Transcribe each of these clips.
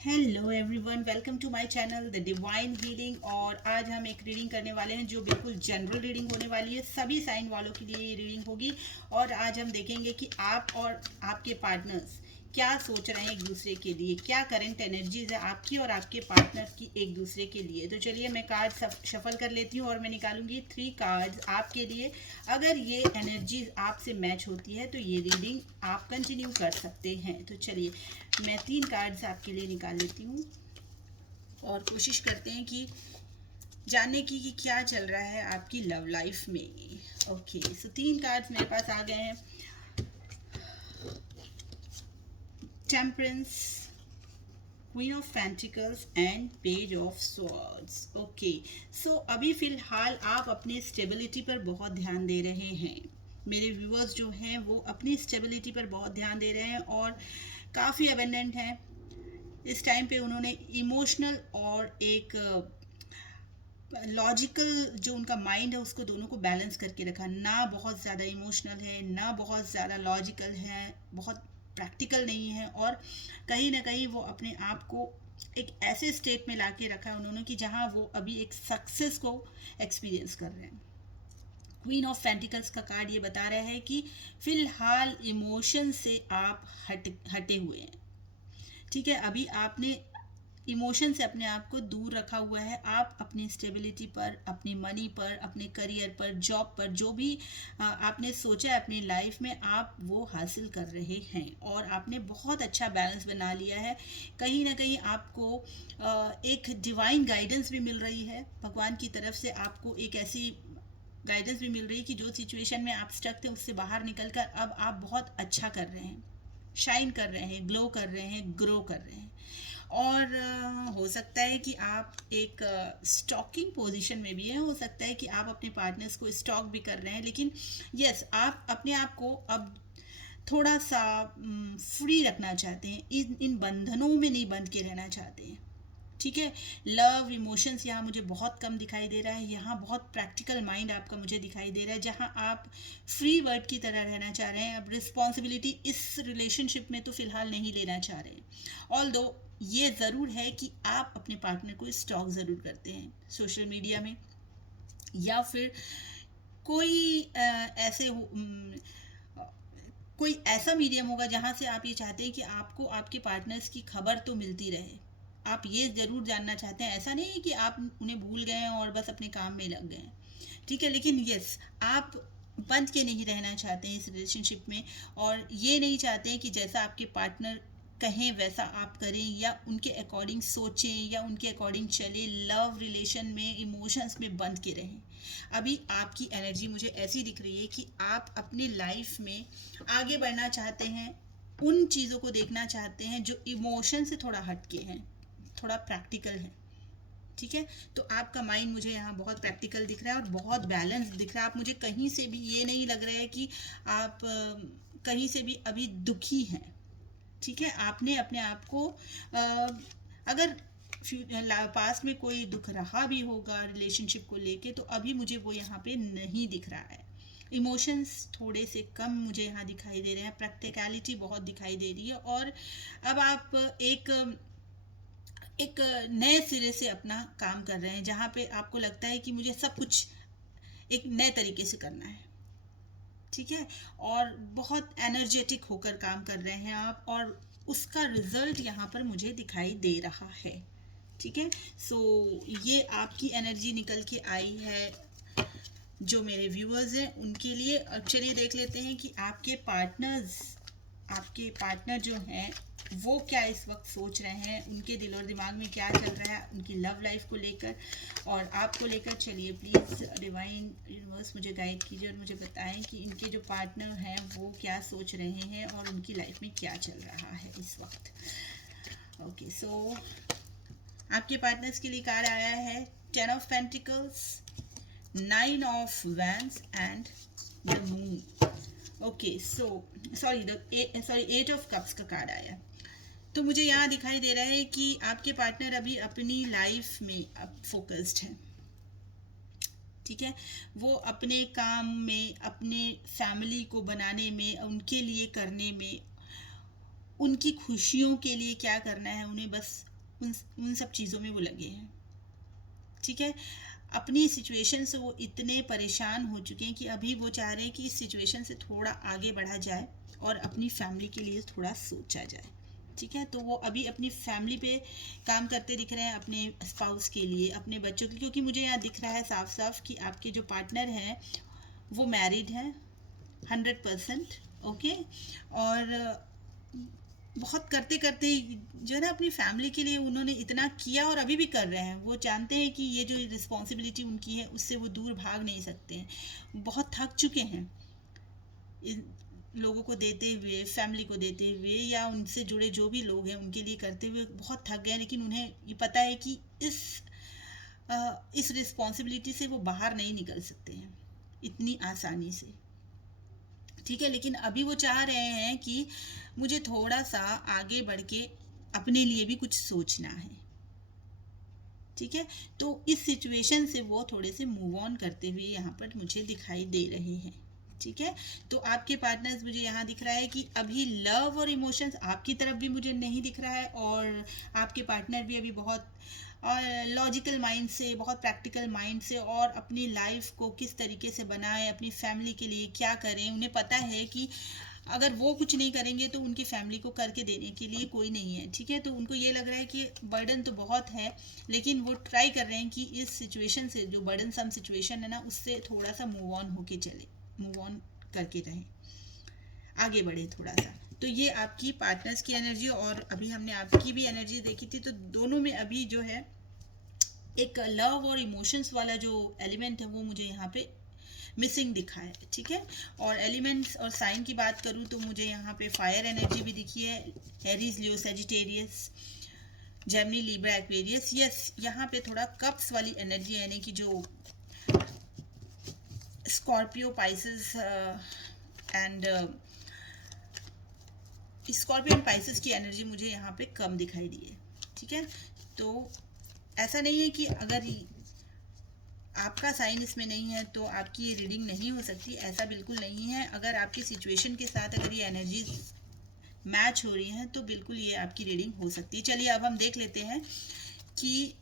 Hello everyone, welcome to my channel the divine healing. और आज हम एक रीडिंग करने वाले हैं जो बिल्कुल जनरल रीडिंग होने वाली है। सभी साइन वालों के लिए ये रीडिंग होगी। और आज हम देखेंगे कि आप और आपके पार्टनर्स क्या सोच रहे हैं एक दूसरे के लिए, क्या करंट एनर्जीज है आपकी और आपके पार्टनर की एक दूसरे के लिए। तो चलिए मैं कार्ड शफल कर लेती हूँ और मैं निकालूंगी 3 कार्ड्स आपके लिए। अगर ये एनर्जीज आपसे मैच होती है तो ये रीडिंग आप कंटिन्यू कर सकते हैं। तो चलिए मैं 3 कार्ड्स आपके लिए निकाल लेती हूँ और कोशिश करते हैं कि जानने की कि क्या चल रहा है आपकी लव लाइफ में। ओके, सो 3 कार्ड्स मेरे पास आ गए हैं। Temperance, queen of pentacles and page of swords. Okay, so अभी फिलहाल आप अपनी स्टेबिलिटी पर बहुत ध्यान दे रहे हैं। मेरे व्यूअर्स जो हैं वो अपनी स्टेबिलिटी पर बहुत ध्यान दे रहे हैं और काफ़ी अबेंडेंट हैं। इस टाइम पे उन्होंने इमोशनल और एक लॉजिकल जो उनका माइंड है उसको दोनों को बैलेंस करके रखा। ना बहुत ज़्यादा इमोशनल है, ना बहुत ज़्यादा लॉजिकल है, बहुत प्रैक्टिकल नहीं है। और कहीं ना कहीं वो अपने आप को एक ऐसे स्टेट में ला के रखा है उन्होंने कि जहाँ वो अभी एक सक्सेस को एक्सपीरियंस कर रहे हैं। क्वीन ऑफ पेंटिकल्स का कार्ड ये बता रहा है कि फिलहाल इमोशन से आप हटे हुए हैं। ठीक है, अभी आपने इमोशन से अपने आप को दूर रखा हुआ है। आप अपनी स्टेबिलिटी पर, अपनी मनी पर, अपने करियर पर, जॉब पर, जो भी आपने सोचा है अपनी लाइफ में, आप वो हासिल कर रहे हैं और आपने बहुत अच्छा बैलेंस बना लिया है। कहीं ना कहीं आपको एक डिवाइन गाइडेंस भी मिल रही है भगवान की तरफ से। आपको एक ऐसी गाइडेंस भी मिल रही है कि जो सिचुएशन में आप स्टक थे उससे बाहर निकलकर अब आप बहुत अच्छा कर रहे हैं, शाइन कर रहे हैं, ग्लो कर रहे हैं, ग्रो कर रहे हैं। और हो सकता है कि आप एक स्टॉकिंग पोजीशन में भी हैं। हो सकता है कि आप अपने पार्टनर्स को स्टॉक भी कर रहे हैं, लेकिन यस, आप अपने आप को अब थोड़ा सा फ्री रखना चाहते हैं। इन बंधनों में नहीं बंध के रहना चाहते हैं। ठीक है, लव इमोशंस यहाँ मुझे बहुत कम दिखाई दे रहा है। यहाँ बहुत प्रैक्टिकल माइंड आपका मुझे दिखाई दे रहा है, जहाँ आप फ्री बर्ड की तरह रहना चाह रहे हैं। अब रिस्पॉन्सिबिलिटी इस रिलेशनशिप में तो फिलहाल नहीं लेना चाह रहे हैं। ऑल दो ये ज़रूर है कि आप अपने पार्टनर को स्टॉक ज़रूर करते हैं सोशल मीडिया में, या फिर कोई ऐसे कोई ऐसा मीडियम होगा जहाँ से आप ये चाहते हैं कि आपको आपके पार्टनर्स की खबर तो मिलती रहे। आप ये ज़रूर जानना चाहते हैं। ऐसा नहीं है कि आप उन्हें भूल गए हैं और बस अपने काम में लग गए हैं। ठीक है, लेकिन यस, आप बंध के नहीं रहना चाहते हैं इस रिलेशनशिप में। और ये नहीं चाहते हैं कि जैसा आपके पार्टनर कहें वैसा आप करें, या उनके अकॉर्डिंग सोचें, या उनके अकॉर्डिंग चले। लव रिलेशन में इमोशंस में बंध के रहें। अभी आपकी एनर्जी मुझे ऐसी दिख रही है कि आप अपनी लाइफ में आगे बढ़ना चाहते हैं, उन चीज़ों को देखना चाहते हैं जो इमोशन से थोड़ा हटके हैं, थोड़ा प्रैक्टिकल है। ठीक है, तो आपका माइंड मुझे यहाँ बहुत प्रैक्टिकल दिख रहा है और बहुत बैलेंस दिख रहा है। आप मुझे कहीं से भी ये नहीं लग रहा है कि आप कहीं से भी अभी दुखी हैं। ठीक है, आपने अपने आप को अगर पास्ट में कोई दुख रहा भी होगा रिलेशनशिप को लेके, तो अभी मुझे वो यहाँ पे नहीं दिख रहा है। इमोशंस थोड़े से कम मुझे यहाँ दिखाई दे रहे हैं, प्रैक्टिकलिटी बहुत दिखाई दे रही है। और अब आप एक नए सिरे से अपना काम कर रहे हैं, जहाँ पे आपको लगता है कि मुझे सब कुछ एक नए तरीके से करना है। ठीक है, और बहुत एनर्जेटिक होकर काम कर रहे हैं आप, और उसका रिजल्ट यहाँ पर मुझे दिखाई दे रहा है। ठीक है, सो ये आपकी एनर्जी निकल के आई है जो मेरे व्यूअर्स हैं उनके लिए। अब चलिए देख लेते हैं कि आपके पार्टनर जो हैं वो क्या इस वक्त सोच रहे हैं, उनके दिल और दिमाग में क्या चल रहा है उनकी लव लाइफ को लेकर और आपको लेकर। चलिए प्लीज़ डिवाइन यूनिवर्स मुझे गाइड कीजिए और मुझे बताएं कि इनके जो पार्टनर हैं वो क्या सोच रहे हैं और उनकी लाइफ में क्या चल रहा है इस वक्त। ओके, सो आपके पार्टनर्स के लिए कार्ड आया है 10 of pentacles, 9 of wands and the moon. Okay, so sorry 8 of cups का कार्ड आया। तो मुझे यहाँ दिखाई दे रहा है कि आपके पार्टनर अभी अपनी लाइफ में अब फोकस्ड हैं। ठीक है, वो अपने काम में, अपने फैमिली को बनाने में, उनके लिए करने में, उनकी खुशियों के लिए क्या करना है उन्हें बस उन उन सब चीज़ों में वो लगे हैं। ठीक है, अपनी सिचुएशन से वो इतने परेशान हो चुके हैं कि अभी वो चाह रहे हैं कि इस सिचुएशन से थोड़ा आगे बढ़ा जाए और अपनी फैमिली के लिए थोड़ा सोचा जाए। ठीक है, तो वो अभी अपनी फैमिली पे काम करते दिख रहे हैं, अपने स्पाउस के लिए, अपने बच्चों के लिए, क्योंकि मुझे यहाँ दिख रहा है साफ साफ कि आपके जो पार्टनर हैं वो मैरिड हैं 100%। ओके, और बहुत करते करते जो है ना अपनी फैमिली के लिए उन्होंने इतना किया और अभी भी कर रहे हैं। वो जानते हैं कि ये जो रिस्पॉन्सिबिलिटी उनकी है उससे वो दूर भाग नहीं सकते हैं। बहुत थक चुके हैं इन लोगों को देते हुए, फैमिली को देते हुए, या उनसे जुड़े जो भी लोग हैं उनके लिए करते हुए बहुत थक गए। लेकिन उन्हें ये पता है कि इस रिस्पॉन्सिबिलिटी से वो बाहर नहीं निकल सकते हैं इतनी आसानी से। ठीक है, लेकिन अभी वो चाह रहे हैं कि मुझे थोड़ा सा आगे बढ़ के अपने लिए भी कुछ सोचना है। ठीक है, तो इस सिचुएशन से वो थोड़े से मूव ऑन करते हुए यहाँ पर मुझे दिखाई दे रहे हैं। ठीक है, तो आपके पार्टनर्स मुझे यहाँ दिख रहा है कि अभी लव और इमोशंस आपकी तरफ भी मुझे नहीं दिख रहा है, और आपके पार्टनर भी अभी बहुत लॉजिकल माइंड से, बहुत प्रैक्टिकल माइंड से, और अपनी लाइफ को किस तरीके से बनाएं, अपनी फैमिली के लिए क्या करें। उन्हें पता है कि अगर वो कुछ नहीं करेंगे तो उनकी फैमिली को करके देने के लिए कोई नहीं है। ठीक है, तो उनको ये लग रहा है कि बर्डन तो बहुत है, लेकिन वो ट्राई कर रहे हैं कि इस सिचुएशन से, जो बर्डन सम सिचुएशन है ना, उससे थोड़ा सा मूव ऑन होके चले, मूव ऑन करके रहें, आगे बढ़े थोड़ा सा। तो ये आपकी पार्टनर्स की एनर्जी, और अभी हमने आपकी भी एनर्जी देखी थी। तो दोनों में अभी जो है एक लव और इमोशंस वाला जो एलिमेंट है वो मुझे यहाँ पे मिसिंग दिखा है। ठीक है, और एलिमेंट्स और साइन की बात करूँ तो मुझे यहाँ पे फायर एनर्जी भी दिखी है, Aries, Leo, Sagittarius, Gemini, Libra, Aquarius. Yes, यहाँ पे थोड़ा कप्स वाली एनर्जी, यानी कि जो Scorpio, Pisces and Scorpio and Pisces की एनर्जी मुझे यहाँ पे कम दिखाई दी है। ठीक है, तो ऐसा नहीं है कि अगर आपका साइन इसमें नहीं है तो आपकी ये रीडिंग नहीं हो सकती, ऐसा बिल्कुल नहीं है। अगर आपकी सिचुएशन के साथ अगर ये एनर्जी मैच हो रही हैं तो बिल्कुल ये आपकी रीडिंग हो सकती है। चलिए अब हम देख लेते हैं कि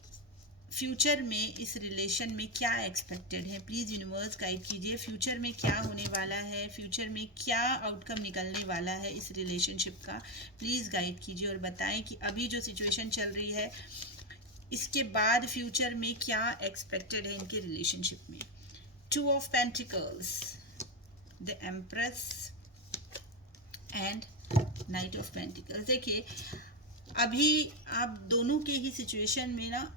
फ्यूचर में इस रिलेशन में क्या एक्सपेक्टेड है। प्लीज़ यूनिवर्स गाइड कीजिए, फ्यूचर में क्या होने वाला है, फ्यूचर में क्या आउटकम निकलने वाला है इस रिलेशनशिप का। प्लीज़ गाइड कीजिए और बताएं कि अभी जो सिचुएशन चल रही है इसके बाद फ्यूचर में क्या एक्सपेक्टेड है इनके रिलेशनशिप में। 2 of pentacles, the empress and night of pentacles. देखिए अभी आप दोनों के ही सिचुएशन में ना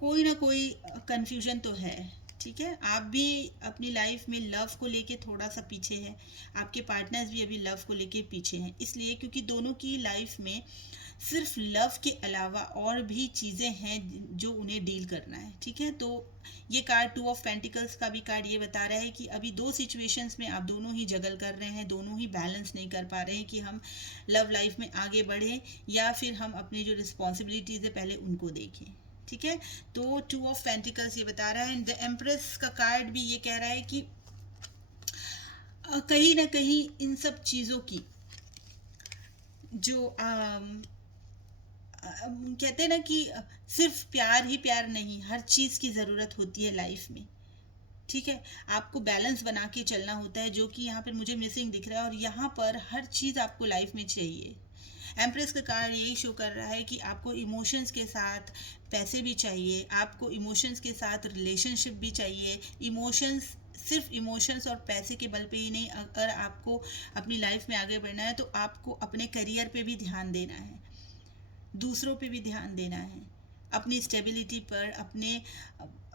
कोई कंफ्यूजन तो है। ठीक है, आप भी अपनी लाइफ में लव को लेके थोड़ा सा पीछे हैं, आपके पार्टनर्स भी अभी लव को लेके पीछे हैं, इसलिए क्योंकि दोनों की लाइफ में सिर्फ लव के अलावा और भी चीज़ें हैं जो उन्हें डील करना है। ठीक है, तो ये कार्ड 2 ऑफ पेंटिकल्स का भी कार्ड ये बता रहा है कि अभी दो सिचुएशंस में आप दोनों ही जगल कर रहे हैं, दोनों ही बैलेंस नहीं कर पा रहे हैं कि हम लव लाइफ में आगे बढ़ें या फिर हम अपनी जो रिस्पॉन्सिबिलिटीज़ है पहले उनको देखें। ठीक है, तो 2 ऑफ पेंटिकल्स ये बता रहा है। द एम्प्रेस का कार्ड भी ये कह रहा है कि कहीं ना कहीं इन सब चीज़ों की जो कहते हैं ना कि सिर्फ प्यार ही प्यार नहीं, हर चीज़ की ज़रूरत होती है लाइफ में। ठीक है, आपको बैलेंस बना के चलना होता है, जो कि यहाँ पर मुझे मिसिंग दिख रहा है, और यहाँ पर हर चीज़ आपको लाइफ में चाहिए। एम्प्रेस का कार्ड यही शो कर रहा है कि आपको इमोशंस के साथ पैसे भी चाहिए, आपको इमोशंस के साथ रिलेशनशिप भी चाहिए। इमोशंस, सिर्फ इमोशंस और पैसे के बल पे ही नहीं, अगर आपको अपनी लाइफ में आगे बढ़ना है तो आपको अपने करियर पे भी ध्यान देना है, दूसरों पे भी ध्यान देना है, अपनी स्टेबिलिटी पर, अपने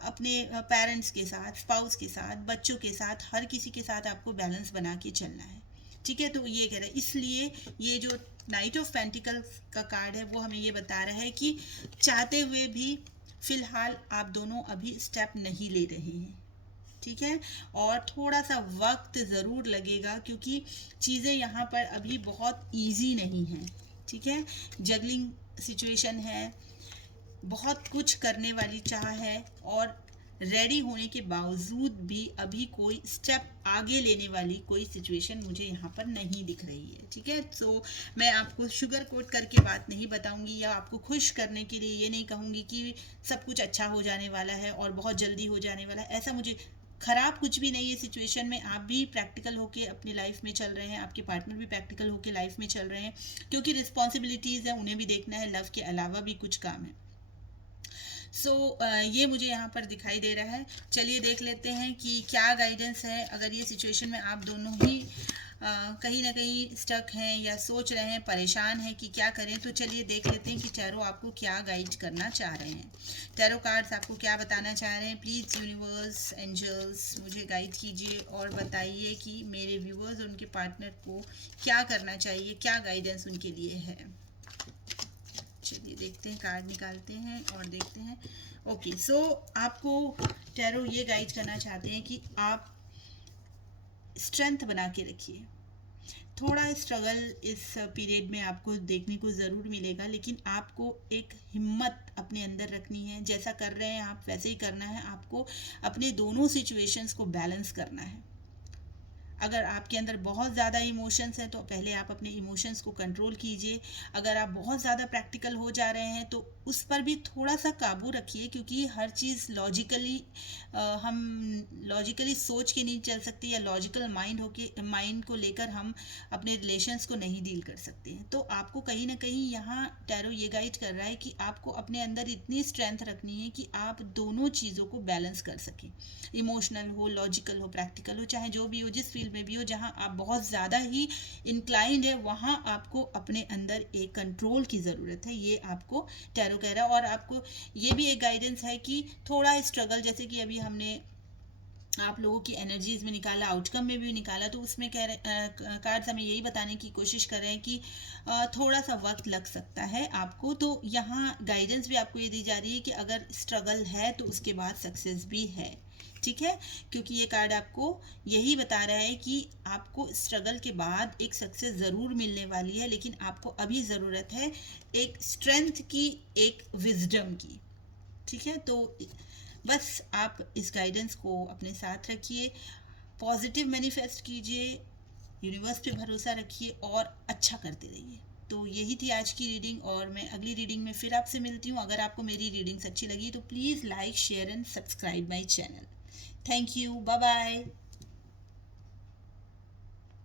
अपने पेरेंट्स के साथ, स्पाउस के साथ, बच्चों के साथ, हर किसी के साथ आपको बैलेंस बना के चलना है। ठीक है, तो ये कह रहा है, इसलिए ये जो नाइट ऑफ पेंटिकल्स का कार्ड है वो हमें ये बता रहा है कि चाहते हुए भी फिलहाल आप दोनों अभी स्टेप नहीं ले रहे हैं। ठीक है, और थोड़ा सा वक्त ज़रूर लगेगा क्योंकि चीज़ें यहाँ पर अभी बहुत इजी नहीं हैं। ठीक है, जगलिंग सिचुएशन है, बहुत कुछ करने वाली चाह है, और रेडी होने के बावजूद भी अभी कोई स्टेप आगे लेने वाली कोई सिचुएशन मुझे यहाँ पर नहीं दिख रही है। ठीक है, तो मैं आपको शुगर कोट करके बात नहीं बताऊंगी या आपको खुश करने के लिए ये नहीं कहूँगी कि सब कुछ अच्छा हो जाने वाला है और बहुत जल्दी हो जाने वाला है। ऐसा मुझे खराब कुछ भी नहीं है सिचुएशन में। आप भी प्रैक्टिकल होके अपनी लाइफ में चल रहे हैं, आपके पार्टनर भी प्रैक्टिकल होके लाइफ में चल रहे हैं, क्योंकि रिस्पॉन्सिबिलिटीज़ है, उन्हें भी देखना है, लव के अलावा भी कुछ काम है। सो ये मुझे यहाँ पर दिखाई दे रहा है। चलिए देख लेते हैं कि क्या गाइडेंस है। अगर ये सिचुएशन में आप दोनों ही कहीं ना कहीं स्टक हैं या सोच रहे हैं, परेशान हैं कि क्या करें, तो चलिए देख लेते हैं कि टैरो आपको क्या गाइड करना चाह रहे हैं। टैरो कार्ड्स आपको क्या बताना चाह रहे हैं। प्लीज़ यूनिवर्स, एंजल्स, मुझे गाइड कीजिए और बताइए कि मेरे व्यूवर्स और उनके पार्टनर को क्या करना चाहिए, क्या गाइडेंस उनके लिए है। चलिए देखते हैं, कार्ड निकालते हैं और देखते हैं। ओके, सो आपको टैरो ये गाइड करना चाहते हैं कि आप स्ट्रेंथ बना के रखिए। थोड़ा स्ट्रगल इस पीरियड में आपको देखने को ज़रूर मिलेगा, लेकिन आपको एक हिम्मत अपने अंदर रखनी है। जैसा कर रहे हैं आप वैसे ही करना है। आपको अपने दोनों सिचुएशंस को बैलेंस करना है। अगर आपके अंदर बहुत ज़्यादा इमोशंस हैं तो पहले आप अपने इमोशंस को कंट्रोल कीजिए। अगर आप बहुत ज़्यादा प्रैक्टिकल हो जा रहे हैं तो उस पर भी थोड़ा सा काबू रखिए, क्योंकि हर चीज़ लॉजिकली हम लॉजिकली सोच के नहीं चल सकते, या लॉजिकल माइंड को लेकर हम अपने रिलेशंस को नहीं डील कर सकते हैं। तो आपको कहीं ना कहीं यहाँ टैरो ये गाइड कर रहा है कि आपको अपने अंदर इतनी स्ट्रेंथ रखनी है कि आप दोनों चीज़ों को बैलेंस कर सकें। इमोशनल हो, लॉजिकल हो, प्रैक्टिकल हो, चाहे जो भी हो, जिस फील्ड में भी हो, जहाँ आप बहुत ज़्यादा ही इंक्लाइंड है वहाँ आपको अपने अंदर एक कंट्रोल की ज़रूरत है। ये आपको टैरो कह रहा है। और आपको ये भी एक गाइडेंस है कि थोड़ा स्ट्रगल, जैसे कि अभी हमने आप लोगों की एनर्जीज में निकाला, आउटकम में भी निकाला, तो उसमें कह रहे कार्ड्स हमें यही बताने की कोशिश कर रहे हैं कि थोड़ा सा वक्त लग सकता है आपको। तो यहाँ गाइडेंस भी आपको ये दी जा रही है कि अगर स्ट्रगल है तो उसके बाद सक्सेस भी है। ठीक है, क्योंकि ये कार्ड आपको यही बता रहा है कि आपको स्ट्रगल के बाद एक सक्सेस ज़रूर मिलने वाली है, लेकिन आपको अभी ज़रूरत है एक स्ट्रेंथ की, एक विजडम की। ठीक है, तो बस आप इस गाइडेंस को अपने साथ रखिए, पॉजिटिव मैनिफेस्ट कीजिए, यूनिवर्स पे भरोसा रखिए और अच्छा करते रहिए। तो यही थी आज की रीडिंग, और मैं अगली रीडिंग में फिर आपसे मिलती हूँ। अगर आपको मेरी रीडिंग्स अच्छी लगी तो please like, share and subscribe my channel. Thank you, bye bye.